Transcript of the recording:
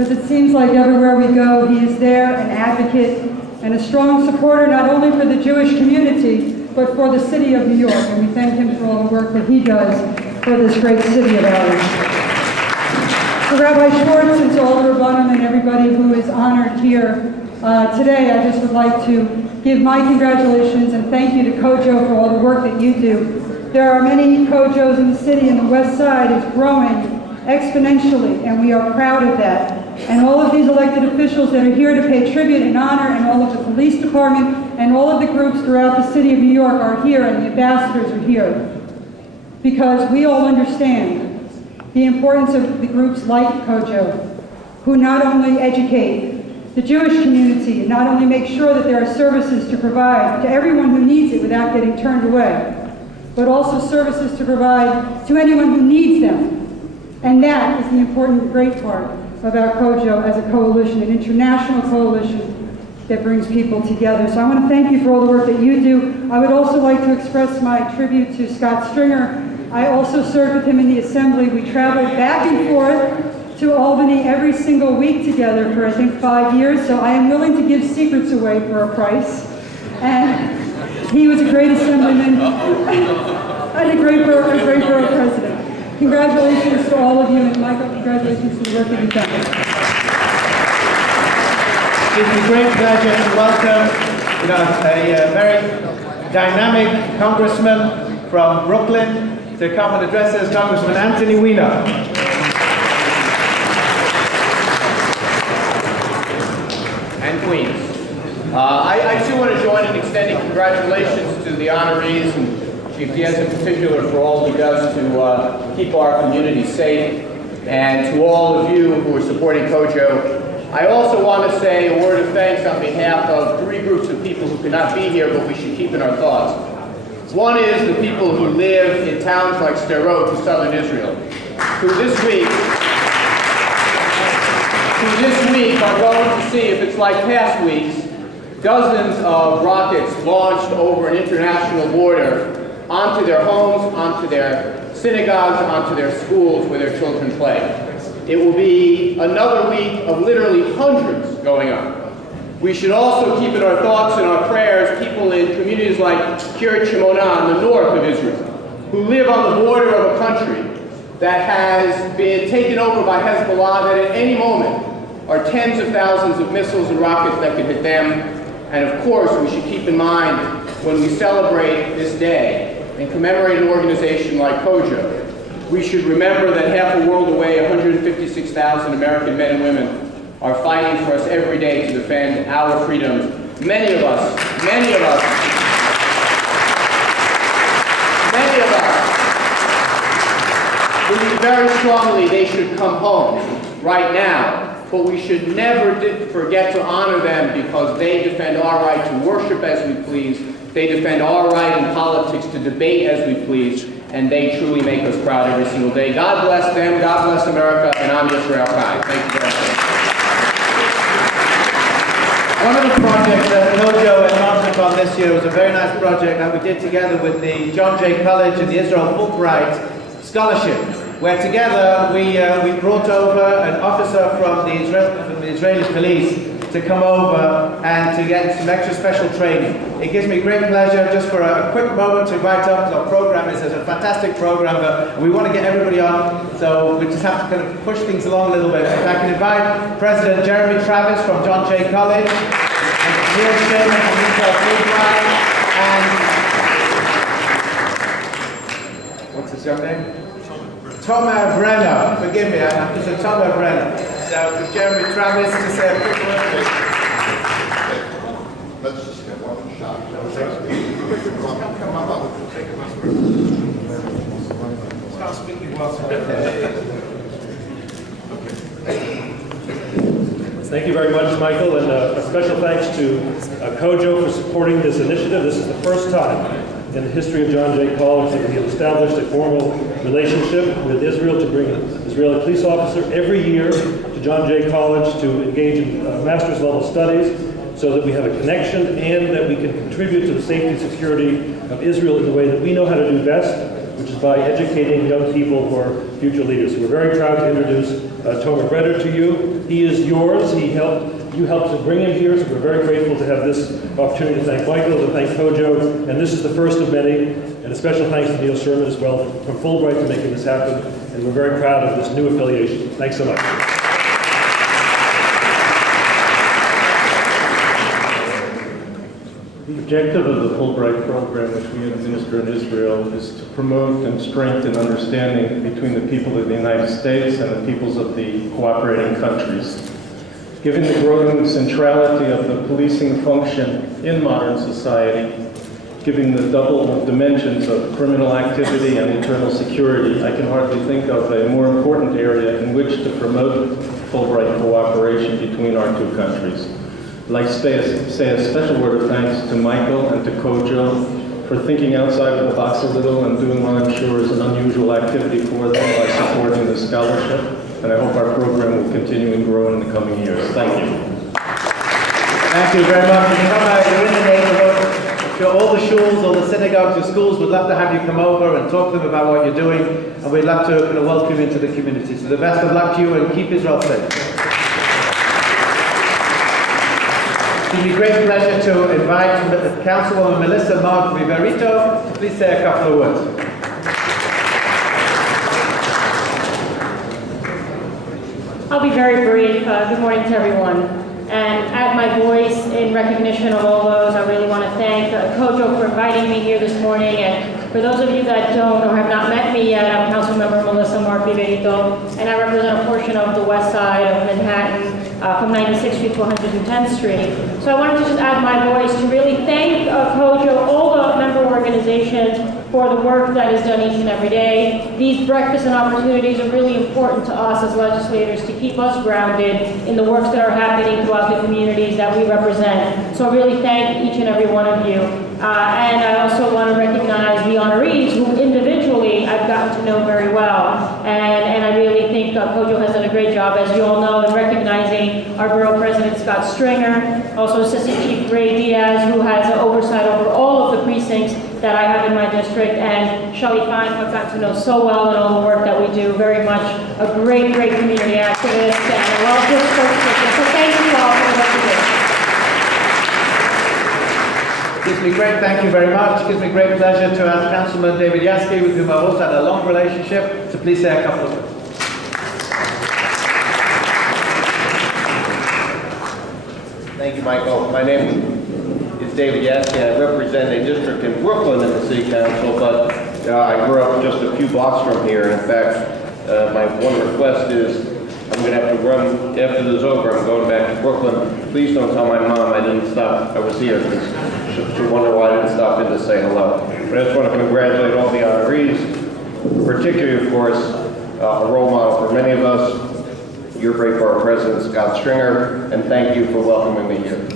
because it seems like everywhere we go, he is there, an advocate and a strong supporter not only for the Jewish community, but for the city of New York. And we thank him for all the work that he does for this great city of ours. To Rabbi Schwartz and to all the Rabbanim and everybody who is honored here today, I just would like to give my congratulations and thank you to COJO for all the work that you do. There are many COJOs in the city, and the West Side is growing exponentially, and we are proud of that. And all of these elected officials that are here to pay tribute and honor, and all of the police department, and all of the groups throughout the city of New York are here, and the ambassadors are here. Because we all understand the importance of the groups like COJO, who not only educate the Jewish community, not only make sure that there are services to provide to everyone who needs it without getting turned away, but also services to provide to anyone who needs them. And that is the important, great part about COJO as a coalition, an international coalition that brings people together. So I want to thank you for all the work that you do. I would also like to express my tribute to Scott Stringer. I also served with him in the Assembly. We traveled back and forth to Albany every single week together for, I think, 5 years. So I am willing to give secrets away for a price. And he was a great Assemblyman and a great borough president. Congratulations to all of you, and Michael, congratulations to the work that you've done. It's a great pleasure to welcome a very dynamic congressman from Brooklyn to come and address us, Congressman Anthony Weiner. And Queens. I too want to join in extending congratulations to the honorees and Chief Diaz in particular for all he does to keep our community safe, and to all of you who are supporting COJO. I also want to say a word of thanks on behalf of 3 groups of people who could not be here, but we should keep in our thoughts. One is the people who live in towns like Sderot in southern Israel, who this week are going to see, if it's like past weeks, dozens of rockets launched over an international border onto their homes, onto their synagogues, onto their schools where their children play. It will be another week of literally hundreds going on. We should also keep in our thoughts and our prayers people in communities like Kiryat Shimona in the north of Israel, who live on the border of a country that has been taken over by Hezbollah, that at any moment are tens of thousands of missiles and rockets that could hit them. And of course, we should keep in mind when we celebrate this day and commemorate an organization like COJO, we should remember that half a world away, 156,000 American men and women are fighting for us every day to defend our freedoms. Many of us believe very strongly they should come home right now, but we should never forget to honor them because they defend our right to worship as we please. They defend our right in politics to debate as we please, and they truly make us proud every single day. God bless them, God bless America, and I'm Yisrael Chai. Thank you very much. One of the projects that COJO embarked upon this year was a very nice project that we did together with the John Jay College and the Israel Fulbright Scholarship, where together we brought over an officer from the Israeli police to come over and to get some extra special training. It gives me great pleasure just for a quick moment to invite up, because our program is a fantastic program, but we want to get everybody on, so we just have to kind of push things along a little bit. If I can invite President Jeremy Travis from John Jay College, and Neil Sherman from Israel Fulbright, and what's his young name? Tomer Brenner, forgive me, I have to say Tomer Brenner. So to Jeremy Travis to say a quick word. Let's just get one shot. Start speaking while Thank you very much, Michael, and a special thanks to COJO for supporting this initiative. This is the first time in the history of John Jay College that we have established a formal relationship with Israel to bring an Israeli police officer every year to John Jay College to engage in master's level studies, so that we have a connection and that we can contribute to the safety and security of Israel in the way that we know how to do best, which is by educating young people who are future leaders. So we're very proud to introduce Tomer Breder to you. He is yours. You helped to bring him here, so we're very grateful to have this opportunity to thank Michael, to thank COJO, and this is the first of many. And a special thanks to Neil Sherman as well from Fulbright for making this happen. And we're very proud of this new affiliation. Thanks so much. The objective of the Fulbright program, which we administer in Israel, is to promote and strengthen understanding between the people of the United States and the peoples of the cooperating countries. Given the growing centrality of the policing function in modern society, given the double dimensions of criminal activity and internal security, I can hardly think of a more important area in which to promote Fulbright cooperation between our two countries. I'd like to say a special word of thanks to Michael and to COJO for thinking outside of the box a little and doing what I'm sure is an unusual activity for them by supporting the scholarship. And I hope our program will continue and grow in the coming years. Thank you. Thank you very much. You're in the neighborhood. Sure, all the shuls, all the synagogues and schools would love to have you come over and talk to them about what you're doing. And we'd love to welcome you into the community. So the best of luck to you and keep Israel safe. It gives me great pleasure to invite Councilwoman Melissa Viverito to please say a couple of words. I'll be very brief. Good morning to everyone. And add my voice in recognition of all those. I really want to thank COJO for inviting me here this morning. And for those of you that don't or have not met me yet, I'm Councilmember Melissa Viverito, and I represent a portion of the west side of Manhattan, from 96th Street to 110th Street. So I wanted to just add my voice to really thank COJO, all the member organizations, for the work that is done each and every day. These breakfasts and opportunities are really important to us as legislators to keep us grounded in the works that are happening throughout the communities that we represent. So I really thank each and every one of you. And I also want to recognize the honorees who individually I've gotten to know very well. And I really think COJO has done a great job, as you all know, in recognizing our Borough President Scott Stringer, also Assistant Chief Ray Diaz, who has oversight over all of the precincts that I have in my district, and Shelley Fine, who I've gotten to know so well and all the work that we do. Very much a great, great community activist, and I love this spokesperson. So thank you all for what you do. Gives me great, thank you very much. Gives me great pleasure to ask Councilman David Yassky, with whom I've also had a long relationship, to please say a couple of words. Thank you, Michael. My name is David Yassky. I represent a district in Brooklyn in the City Council, but I grew up just a few blocks from here. In fact, my one request is I'm going to have to run after this is over. I'm going back to Brooklyn. Please don't tell my mom I didn't stop. I was here because she'll wonder why I didn't stop in to say hello. But I just want to congratulate all the honorees, particularly, of course, a role model for many of us, your great Borough President, Scott Stringer, and thank you for welcoming me here.